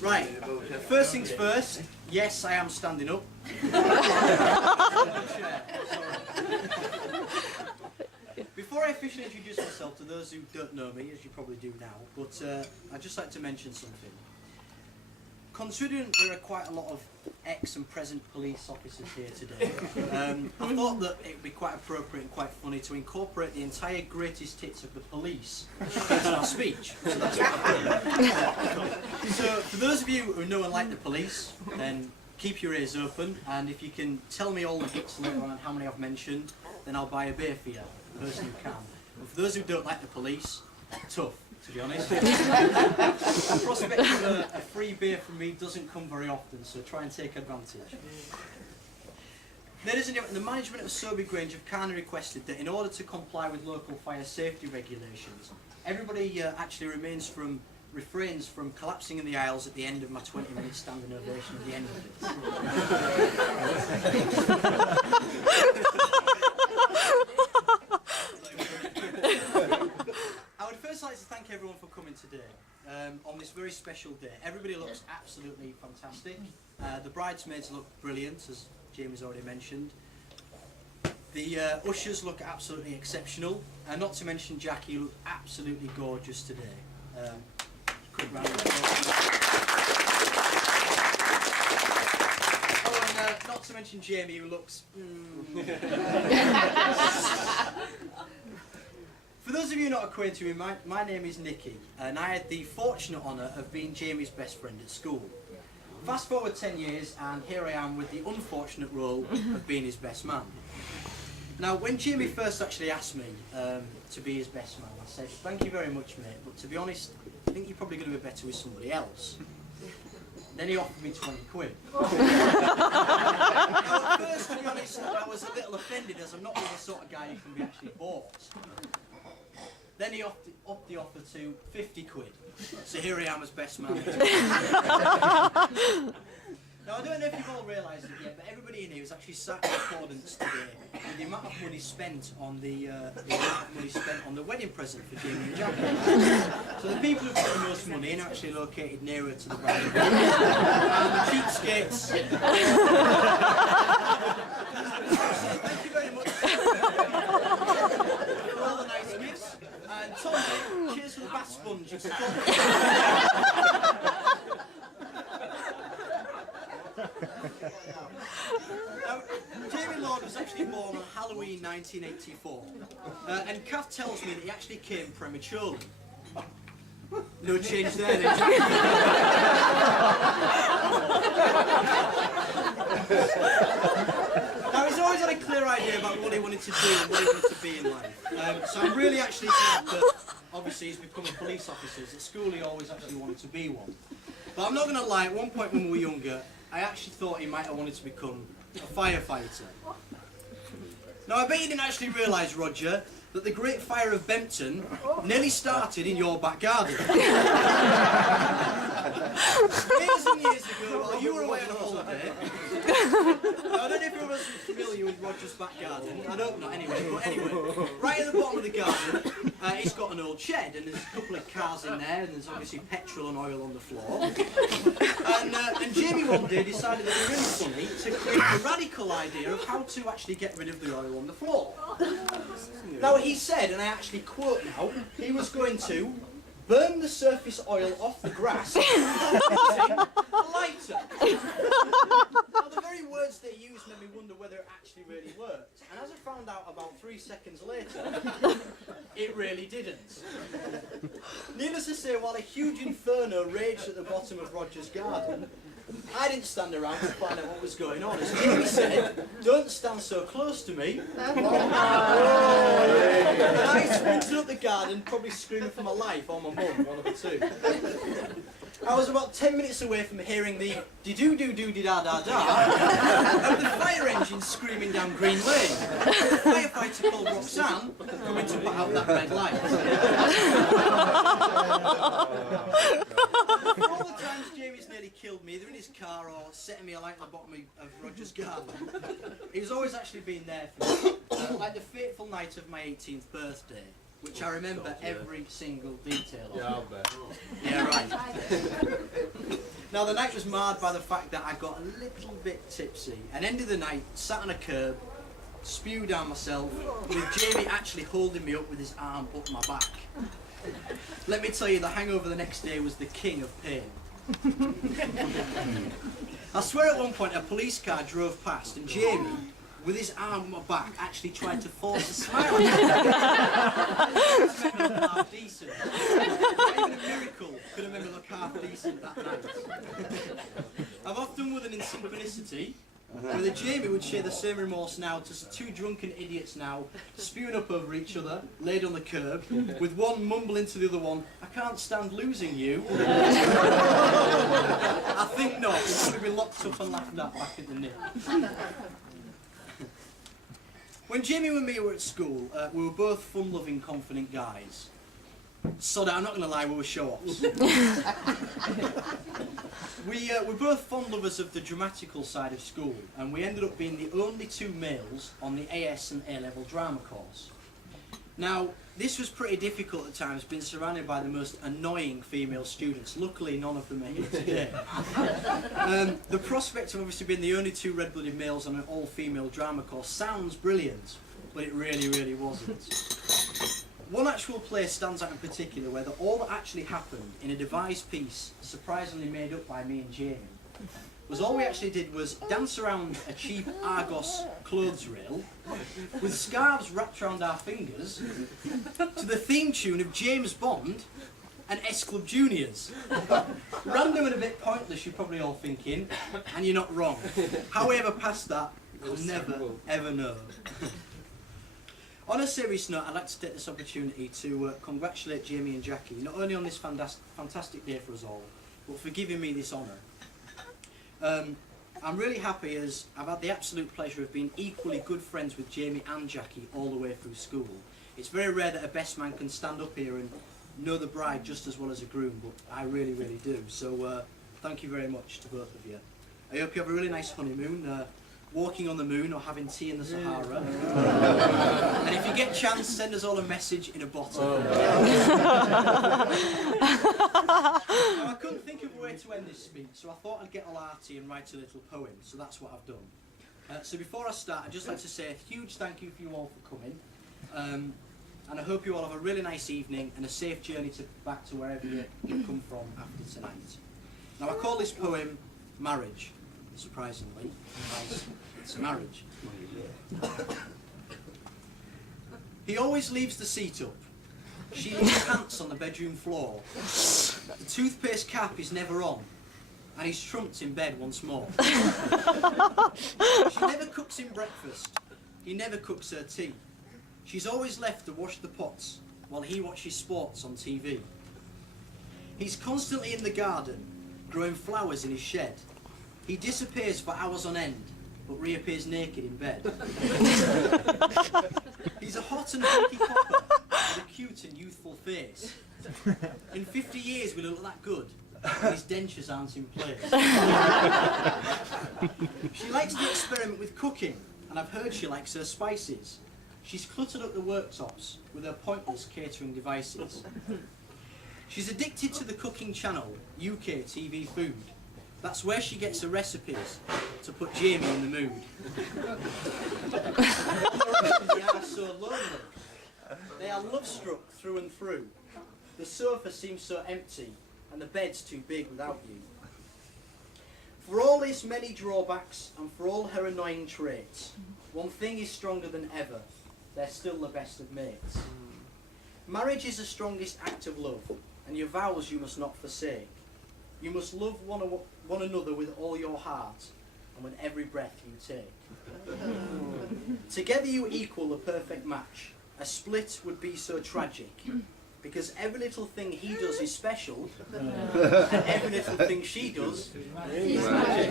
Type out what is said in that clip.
Right, first things first, yes, I am standing up. Before I officially introduce myself to those who don't know me, as you probably do now, but I'd just like to mention something. Considering there are quite a lot of ex and present police officers here today, I thought that it would be quite appropriate and quite funny to incorporate the entire greatest hits of the police into our speech. So that's what I've done. So for those of you who know and like the police, then keep your ears open, and if you can tell me all the hits later on and how many I've mentioned, then I'll buy a beer for you, the person who can. But for those who don't like the police, tough, to be honest. The prospect of a free beer from me doesn't come very often, so try and take advantage. Ladies and gentlemen, the management of Soby Grange have kindly requested that in order to comply with local fire safety regulations, everybody actually refrains from collapsing in the aisles at the end of my 20-minute standing ovation at the end of it. I would first like to thank everyone for coming today on this very special day. Everybody looks absolutely fantastic. The bridesmaids look brilliant, as Jamie's already mentioned. The ushers look absolutely exceptional, and not to mention Jackie, you look absolutely gorgeous today. Quick round of applause. Oh, and not to mention Jamie, who looks... For those of you not acquainted with me, my name is Nicky, and I had the fortunate honour of being Jamie's best friend at school. Fast forward 10 years, and here I am with the unfortunate role of being his best man. Now, when Jamie first actually asked me to be his best man, I said, "Thank you very much, mate, but to be honest, I think you're probably going to be better with somebody else." Then he offered me 20 quid. Now, at first, to be honest, I was a little offended, as I'm not really the sort of guy who can be actually bought. Then he upped the offer to 50 quid. So here I am as best man. Now, I don't know if you've all realised it yet, but everybody in here is actually sat in accordance today with the amount of money spent on the wedding present for Jamie and Jackie. So the people who've got the most money are actually located nearer to the bride and groom. And the cheapskates. So thank you very much for all the nice gifts. And Tommy, cheers for the bath sponge. Now, Jamie Lord was actually born on Halloween 1984, and Kath tells me that he actually came prematurely. No change there, then. Now, he's always had a clear idea about what he wanted to do and what he wanted to be in life. So I'm really actually glad that, obviously, he's become a police officer. At school, he always actually wanted to be one. But I'm not going to lie, at one point when we were younger, I actually thought he might have wanted to become a firefighter. Now, I bet you didn't actually realise, Roger, that the Great Fire of Bempton nearly started in your back garden. Years and years ago, while you were away on a holiday, now, I don't know if you're familiar with Roger's back garden. I don't know, anyway. But anyway, right at the bottom of the garden, it's got an old shed, and there's a couple of cars in there, and there's obviously petrol and oil on the floor. And Jamie one day decided that it was really funny to create a radical idea of how to actually get rid of the oil on the floor. Now, he said, and I actually quote now, he was going to burn the surface oil off the grass using a lighter. Now, the very words they used made me wonder whether it actually really worked. And as I found out about 3 seconds later, it really didn't. Needless to say, while a huge inferno raged at the bottom of Roger's garden, I didn't stand around to find out what was going on. As Jamie said, "Don't stand so close to me." And I sprinted up the garden, probably screaming for my life, or my mum, one of the two. I was about 10 minutes away from hearing the de-do-do-do-de-da-da-da of the fire engine screaming down Green Lane. A firefighter called Roxanne coming to put out that red light. For all the times Jamie's nearly killed me, either in his car or setting me alight at the bottom of Roger's garden, he's always actually been there for me. Like the fateful night of my 18th birthday, which I remember every single detail of. Yeah, I'll bet. Yeah, right. Now the night was marred by the fact that I got a little bit tipsy and ended the night sat on a curb, spewed down myself, with Jamie actually holding me up with his arm up my back. Let me tell you, the hangover the next day was the king of pain. I swear at one point a police car drove past and Jamie, with his arm on my back, actually tried to force a smile at me. Half decent. Not even a miracle could have made me look half decent that night. I've often wondered in synchronicity whether Jamie would share the same remorse now to two drunken idiots now, spewing up over each other, laid on the curb, with one mumbling to the other one, "I can't stand losing you." I think not. We'd probably be locked up and laughed at back at the nip. When Jamie and me were at school, we were both fun-loving, confident guys. So that I'm not going to lie, we were show-offs. We're both fond lovers of the dramatical side of school, and we ended up being the only two males on the AS and A-level drama course. Now, this was pretty difficult at times, being surrounded by the most annoying female students. Luckily, none of them are here today. The prospect of obviously being the only two red-blooded males on an all-female drama course sounds brilliant, but it really, really wasn't. One actual play stands out in particular where all that actually happened in a devised piece, surprisingly made up by me and Jamie, was all we actually did was dance around a cheap Argos clothes rail with scarves wrapped around our fingers to the theme tune of James Bond and S Club Juniors. Random and a bit pointless, you're probably all thinking, and you're not wrong. However, past that, you'll never ever know. On a serious note, I'd like to take this opportunity to congratulate Jamie and Jackie, not only on this fantastic day for us all, but for giving me this honour. I'm really happy as I've had the absolute pleasure of being equally good friends with Jamie and Jackie all the way through school. It's very rare that a best man can stand up here and know the bride just as well as a groom, but I really, really do. So thank you very much to both of you. I hope you have a really nice honeymoon. Walking on the moon or having tea in the Sahara. And if you get a chance, send us all a message in a bottle. Now, I couldn't think of a way to end this speech, so I thought I'd get all arty and write a little poem, so that's what I've done. So before I start, I'd just like to say a huge thank you for you all for coming. And I hope you all have a really nice evening and a safe journey back to wherever you come from after tonight. Now, I call this poem Marriage. Surprisingly, it's marriage. He always leaves the seat up. She leaves pants on the bedroom floor. The toothpaste cap is never on, and he's trumped in bed once more. She never cooks him breakfast. He never cooks her tea. She's always left to wash the pots while he watches sports on TV. He's constantly in the garden, growing flowers in his shed. He disappears for hours on end, but reappears naked in bed. He's a hot and hunky copper with a cute and youthful face. In 50 years will he look that good, and his dentures aren't in place. She likes to experiment with cooking, and I've heard she likes her spices. She's cluttered up the worktops with her pointless catering devices. She's addicted to the cooking channel, UK TV Food. That's where she gets her recipes to put Jamie in the mood. They are so lonely. They are love-struck through and through. The sofa seems so empty, and the bed's too big without you. For all his many drawbacks, and for all her annoying traits, one thing is stronger than ever. They're still the best of mates. Marriage is the strongest act of love, and your vows you must not forsake. You must love one another with all your heart and with every breath you take. Together you equal a perfect match. A split would be so tragic because every little thing he does is special and every little thing she does is magic.